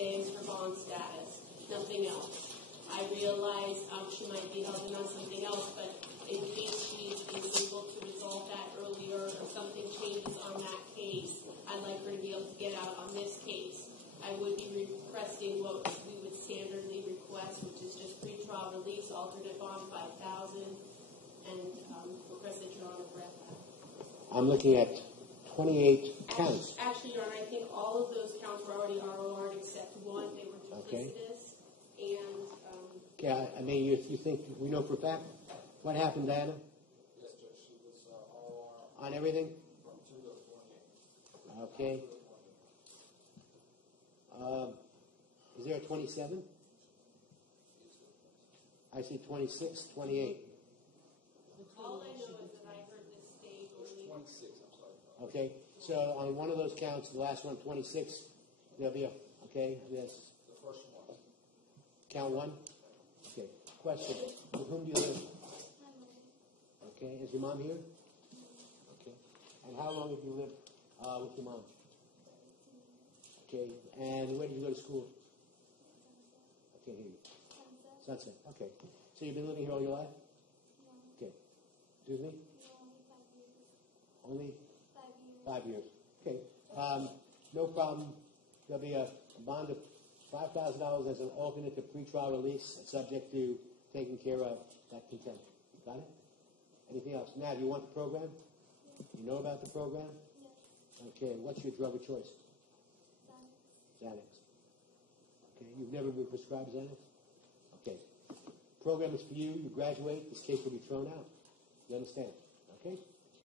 day is her bond status, nothing else. I realize she might be held in on something else, but in case she is able to resolve that earlier or something changes on that case, I'd like her to be able to get out on this case. I would be requesting what we would standardly request, which is just pretrial release, alternate bond $5,000, and request that Your Honor grant that. I'm looking at 28 counts. Actually, Your Honor, I think all of those counts were already ROR'd except one. They were duplicitous. Okay. And yeah, I mean, you think we know for a fact what happened, Diana? Yes, Judge. She was all on everything. From 2 to 28. Okay. Is there a 27? I see 26, 28. all I know is that I heard this state only 26. I'm sorry. Okay. So on one of those counts, the last one, 26, there'll be a, okay, yes. The first one. Count 1? Okay. Question. With whom do you live? Okay. Is your mom here? Okay. And how long have you lived with your mom? Okay. And where did you go to school? I can't hear you. Sunset. Okay. So you've been living here all your life? Okay. Excuse me? Only 5 years. Okay. No problem. There'll be a bond of $5,000 as an alternate to pretrial release, subject to taking care of that contempt. Got it? Anything else? Now, do you want the program? You know about the program? Okay. What's your drug of choice? Xanax. Okay. You've never been prescribed Xanax? Okay. Program is for you. You graduate. This case will be thrown out. You understand? Okay?